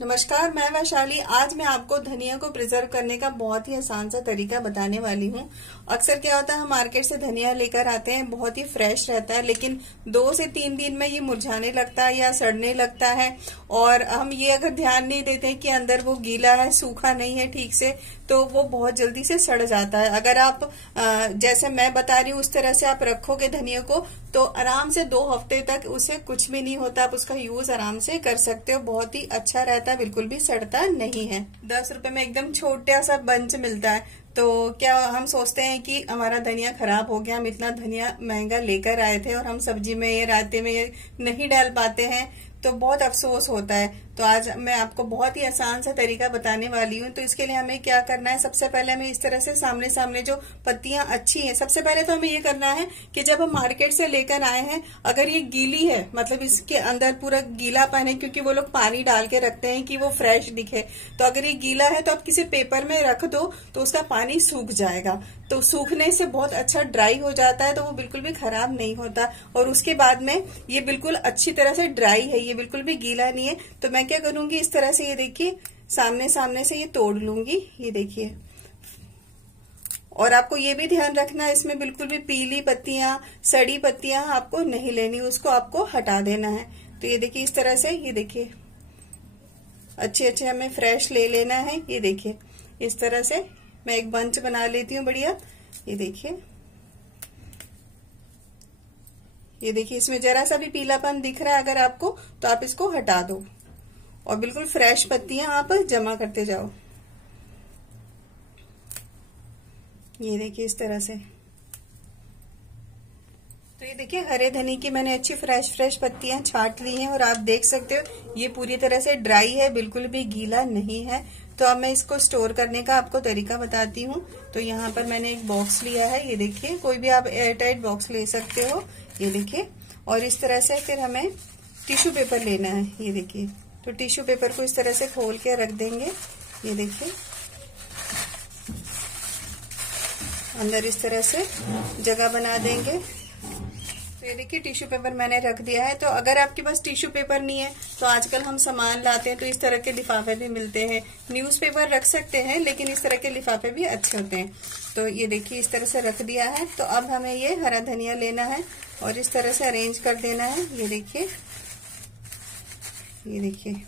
नमस्कार, मैं वैशाली। आज मैं आपको धनिया को प्रिजर्व करने का बहुत ही आसान सा तरीका बताने वाली हूँ। अक्सर क्या होता है, हम मार्केट से धनिया लेकर आते हैं, बहुत ही फ्रेश रहता है, लेकिन 2 से 3 दिन में ये मुरझाने लगता है या सड़ने लगता है। और हम ये अगर ध्यान नहीं देते हैं कि अंदर वो गीला है, सूखा नहीं है ठीक से, तो वो बहुत जल्दी से सड़ जाता है। अगर आप जैसे मैं बता रही हूँ उस तरह से आप रखोगे धनिया को, तो आराम से 2 हफ्ते तक उसे कुछ भी नहीं होता। आप उसका यूज आराम से कर सकते हो, बहुत ही अच्छा रहता है, बिल्कुल भी सड़ता नहीं है। 10 रुपए में एकदम छोटा सा बंच मिलता है। तो क्या हम सोचते हैं कि हमारा धनिया खराब हो गया, हम इतना धनिया महंगा लेकर आए थे और हम सब्जी में ये रायते में ये नहीं डाल पाते हैं, तो बहुत अफसोस होता है। तो आज मैं आपको बहुत ही आसान सा तरीका बताने वाली हूँ। तो इसके लिए हमें क्या करना है, सबसे पहले हमें इस तरह से सामने सामने जो पत्तियां अच्छी हैं, सबसे पहले तो हमें ये करना है कि जब हम मार्केट से लेकर आए हैं, अगर ये गीली है, मतलब इसके अंदर पूरा गीलापन है, क्योंकि वो लोग पानी डाल के रखते हैं कि वो फ्रेश दिखे। तो अगर ये गीला है तो आप किसी पेपर में रख दो तो उसका पानी सूख जाएगा। तो सूखने से बहुत अच्छा ड्राई हो जाता है, तो वो बिल्कुल भी खराब नहीं होता। और उसके बाद में ये बिल्कुल अच्छी तरह से ड्राई है, ये बिल्कुल भी गीला नहीं है। तो मैं क्या करूंगी, इस तरह से ये देखिए सामने सामने से ये तोड़ लूंगी, ये देखिए। और आपको ये भी ध्यान रखना है, इसमें बिल्कुल भी पीली पत्तियां, सड़ी पत्तियां आपको नहीं लेनी, उसको आपको हटा देना है। तो ये देखिए इस तरह से, ये देखिए अच्छे अच्छे हमें फ्रेश ले लेना है। ये देखिए इस तरह से मैं एक बंच बना लेती हूँ बढ़िया। ये देखिए, ये देखिए इसमें जरा सा भी पीलापन दिख रहा है अगर आपको, तो आप इसको हटा दो और बिल्कुल फ्रेश पत्तियां आप जमा करते जाओ। ये देखिए इस तरह से। तो ये देखिए हरे धनी की मैंने अच्छी फ्रेश पत्तियां छांट ली हैं और आप देख सकते हो ये पूरी तरह से ड्राई है, बिल्कुल भी गीला नहीं है। तो अब मैं इसको स्टोर करने का आपको तरीका बताती हूँ। तो यहाँ पर मैंने एक बॉक्स लिया है, ये देखिए, कोई भी आप एयरटाइट बॉक्स ले सकते हो। ये देखिए, और इस तरह से फिर हमें टिश्यू पेपर लेना है। ये देखिए, तो टिश्यू पेपर को इस तरह से खोल के रख देंगे। ये देखिए अंदर इस तरह से जगह बना देंगे। तो ये देखिए टिश्यू पेपर मैंने रख दिया है। तो अगर आपके पास टिश्यू पेपर नहीं है, तो आजकल हम सामान लाते हैं तो इस तरह के लिफाफे भी मिलते हैं। न्यूज़पेपर रख सकते हैं, लेकिन इस तरह के लिफाफे भी अच्छे होते हैं। तो ये देखिए इस तरह से रख दिया है। तो अब हमें ये हरा धनिया लेना है और इस तरह से अरेंज कर देना है। ये देखिए, ये देखिए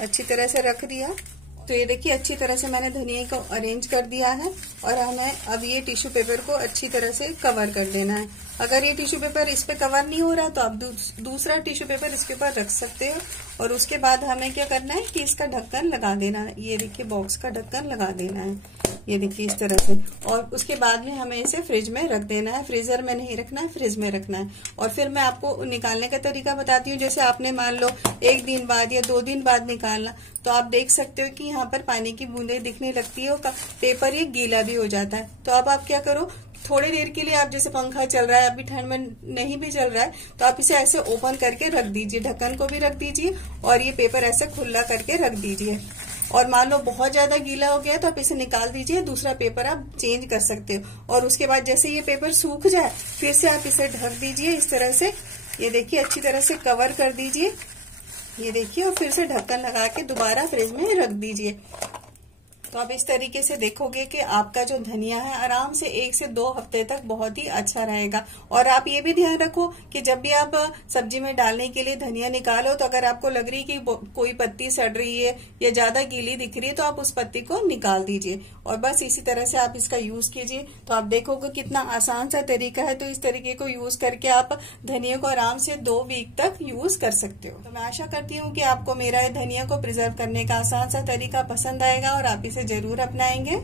अच्छी तरह से रख दिया। तो ये देखिए अच्छी तरह से मैंने धनिया को अरेंज कर दिया है और हमें अब ये टिश्यू पेपर को अच्छी तरह से कवर कर देना है। अगर ये टिश्यू पेपर इस पे कवर नहीं हो रहा तो आप दूसरा टिश्यू पेपर इसके ऊपर रख सकते हो। और उसके बाद हमें क्या करना है कि इसका ढक्कन लगा देना है। ये देखिए बॉक्स का ढक्कन लगा देना है, ये देखिए इस तरह से। और उसके बाद में हमें इसे फ्रिज में रख देना है। फ्रीजर में नहीं रखना है, फ्रिज में रखना है। और फिर मैं आपको निकालने का तरीका बताती हूँ। जैसे आपने मान लो 1 दिन बाद या 2 दिन बाद निकालना, तो आप देख सकते हो कि यहाँ पर पानी की बूंदें दिखने लगती है और पेपर ये गीला भी हो जाता है। तो अब आप क्या करो, थोड़ी देर के लिए आप, जैसे पंखा चल रहा है, अभी ठंड में नहीं भी चल रहा है, तो आप इसे ऐसे ओपन करके रख दीजिए, ढक्कन को भी रख दीजिए और ये पेपर ऐसे खुला करके रख दीजिए। और मान लो बहुत ज्यादा गीला हो गया तो आप इसे निकाल दीजिए, दूसरा पेपर आप चेंज कर सकते हो। और उसके बाद जैसे ये पेपर सूख जाए, फिर से आप इसे ढक दीजिए इस तरह से। ये देखिए अच्छी तरह से कवर कर दीजिए, ये देखिए, और फिर से ढक्कन लगा के दोबारा फ्रिज में रख दीजिए। तो आप इस तरीके से देखोगे कि आपका जो धनिया है आराम से 1 से 2 हफ्ते तक बहुत ही अच्छा रहेगा। और आप ये भी ध्यान रखो कि जब भी आप सब्जी में डालने के लिए धनिया निकालो, तो अगर आपको लग रही है कि कोई पत्ती सड़ रही है या ज्यादा गीली दिख रही है, तो आप उस पत्ती को निकाल दीजिए। और बस इसी तरह से आप इसका यूज कीजिए, तो आप देखोगे कितना आसान सा तरीका है। तो इस तरीके को यूज करके आप धनिया को आराम से 2 वीक तक यूज कर सकते हो। तो मैं आशा करती हूँ कि आपको मेरा धनिया को प्रिजर्व करने का आसान सा तरीका पसंद आएगा और आप इसे जरूर अपनाएंगे।